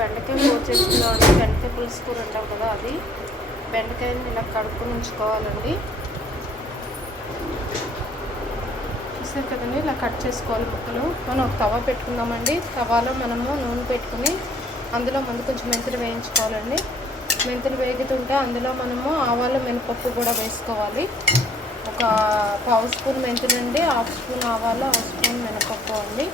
బెండకాయ కూర చేసుకుందామండి బెండకాయ పులుసు కూర ఉంటాం కదా అది. బెండకాయని ఇలా కడుక్కొని ఉంచుకోవాలండి. చూసారు కదండి ఇలా కట్ చేసుకోవాలి ముక్కలు. మనం ఒక తవ పెట్టుకుందామండి. తవాలో మనము నూనె పెట్టుకుని అందులో ముందు కొంచెం మెంతులు వేయించుకోవాలండి. మెంతులు వేగుతుంటే అందులో మనము ఆవాలు మినపప్పు కూడా వేసుకోవాలి. ఒక పావు స్పూన్ మెంతులు అండి హాఫ్ స్పూన్ ఆవాలు హాఫ్ స్పూన్ మినపప్పు అండి.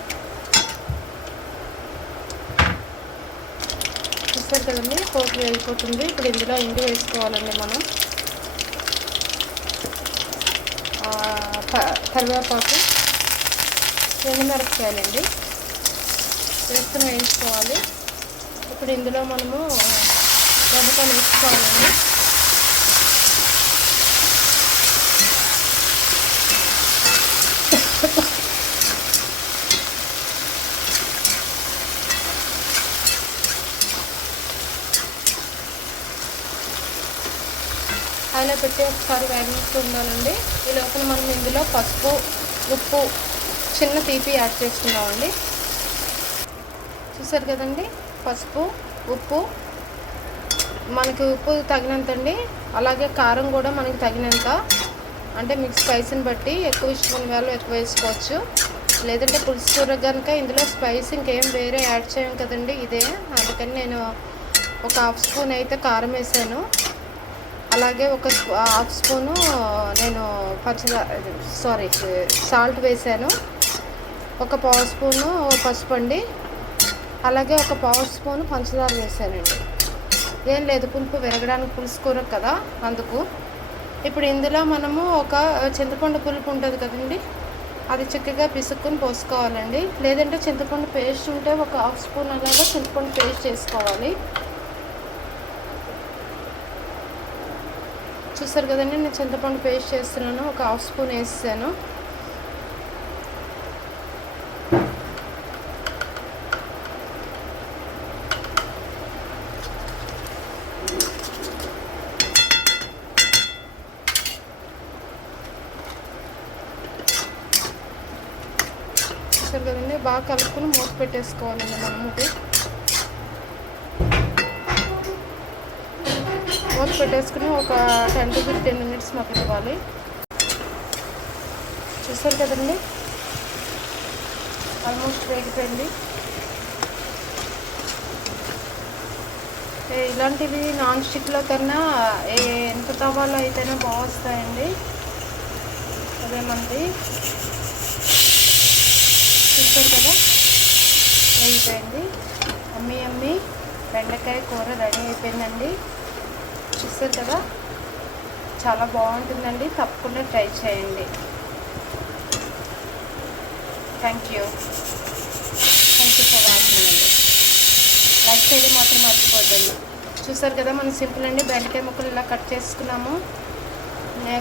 చూస్తారు కదండి పోపు వెళ్ళిపోతుంది ఇప్పుడు ఇందులో ఇండి వేసుకోవాలండి మనం. కరివేపాకు ఎండుమిరపకాయలండి. వేసుకుని వేయించుకోవాలి. ఇప్పుడు ఇందులో మనము బెండకాయలు వేసుకోవాలండి. ఆయిలో పెట్టి ఒకసారి వేగిస్తూ ఉండాలండి. ఈ లోపల మనం ఇందులో పసుపు ఉప్పు చిన్న తీపి యాడ్ చేస్తున్నామండి చూసారు కదండి? పసుపు ఉప్పు. మనకి ఉప్పు తగినంత అండి అలాగే కారం కూడా మనకి తగినంత. అంటే మీకు స్పైసీని బట్టి ఎక్కువ ఇష్టమైన వాళ్ళు ఎక్కువ వేసుకోవచ్చు. లేదంటే పులుసు కూర కనుక ఇందులో స్పైస్ ఇంకేం వేరే యాడ్ చేయం కదండి. ఇదే. అందుకని నేను ఒక హాఫ్ స్పూన్ అయితే కారం వేసాను. అలాగే ఒక హాఫ్ స్పూను నేను పంచదార సారీ సాల్ట్ వేసాను. ఒక పావు స్పూను పసుపు అండి. అలాగే ఒక పావు స్పూను పంచదార వేసానండి. ఏం లేదు పులుపు విరగడానికి పులుసు కూర కదా అందుకు. ఇప్పుడు ఇందులో మనము ఒక చింతపండు పులుపు ఉంటుంది కదండి అది చక్కగా పిసుక్కుని పోసుకోవాలండి. లేదంటే చింతపండు పేస్ట్ ఉంటే ఒక హాఫ్ స్పూన్ అలాగా చింతపండు పేస్ట్ చేసుకోవాలి. చూసారు కదండి నేను చింతపండు పేస్ట్ చేస్తున్నాను ఒక హాఫ్ స్పూన్ వేసాను. చూసారు కదండి బాగా కలుపుకొని మూత పెట్టేసుకోవాలండి మనముటి మూత పెట్టేసుకుని ఒక టెన్ టు ఫిఫ్టీన్ మినిట్స్ మాకు ఇవ్వాలి. చూసారు కదండి? ఆల్మోస్ట్ వేగిపోయింది. ఇలాంటివి నాన్ స్టిక్లో కన్నా ఎంత తవాలో అయితేనే బాగా వస్తాయండి. అదేమంది చూస్తారు కదా? వేగిపోయింది. అమ్మి అమ్మి బెండకాయ కూర రెడీ అయిపోయిందండి. చూస్తారు కదా? చాలా బాగుంటుందండి. తప్పకుండా ట్రై చేయండి. Thank you thank you for watching అండి లైక్ చేయడం మాత్రం మర్చిపోద్దండి. చూసారు కదా మనం సింపుల్ అండి బెండకాయ ముక్కలు ఇలా కట్ చేసుకున్నాము.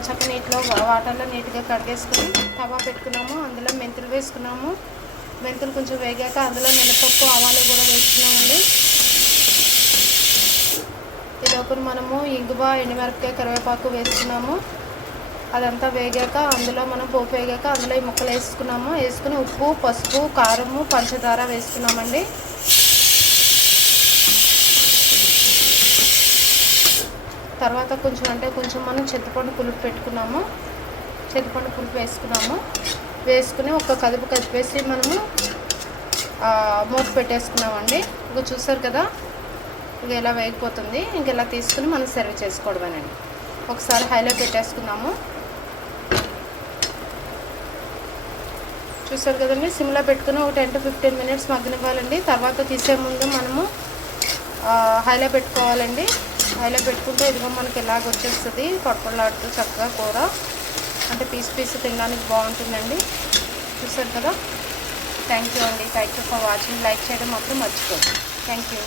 చక్క నీటిలో వాటర్లో నీట్గా కడిగేసుకుని తవా పెట్టుకున్నాము. అందులో మెంతులు వేసుకున్నాము. మెంతులు కొంచెం వేగాక అందులో మినపప్పు ఆవాలు కూడా వేసుకున్నామండి. లోపల మనము ఇంగువ ఎండుమిరపకాయ కరివేపాకు వేసుకున్నాము. అదంతా వేగాక అందులో మనం పోపు వేగాక అందులో ఈ ముక్కలు వేసుకున్నాము. వేసుకుని ఉప్పు పసుపు కారము పంచదార వేసుకున్నామండి. తర్వాత కొంచెం అంటే కొంచెం మనం చింతపండు పులుపు పెట్టుకున్నాము. చింతపండు పులుపు వేసుకున్నాము. వేసుకుని ఒక కదుపు కదిపేసి మనము మూత పెట్టేసుకున్నామండి. ఇంకా చూసారు కదా? ఇక ఇలా వేగిపోతుంది ఇంక ఇలా తీసుకుని మనం సర్వ్ చేసుకోవడమేనండి. ఒకసారి హైలో పెట్టేసుకున్నాము చూసారు కదండి సిమ్లో పెట్టుకుని ఒక టెన్ టు ఫిఫ్టీన్ మినిట్స్ మగ్గనివ్వాలండి. తర్వాత తీసే ముందు మనము హైలో పెట్టుకోవాలండి. హైలో పెట్టుకుంటే ఇదిగో మనకి ఇలాగ వచ్చేస్తుంది పట్టులాడుతూ చక్కగా కూర. అంటే పీస్ పీస్ తినడానికి బాగుంటుందండి. చూసారు కదా? థ్యాంక్ యూ అండి. Thank you for watching like చేయడం మాత్రం మర్చిపోండి థ్యాంక్ యూ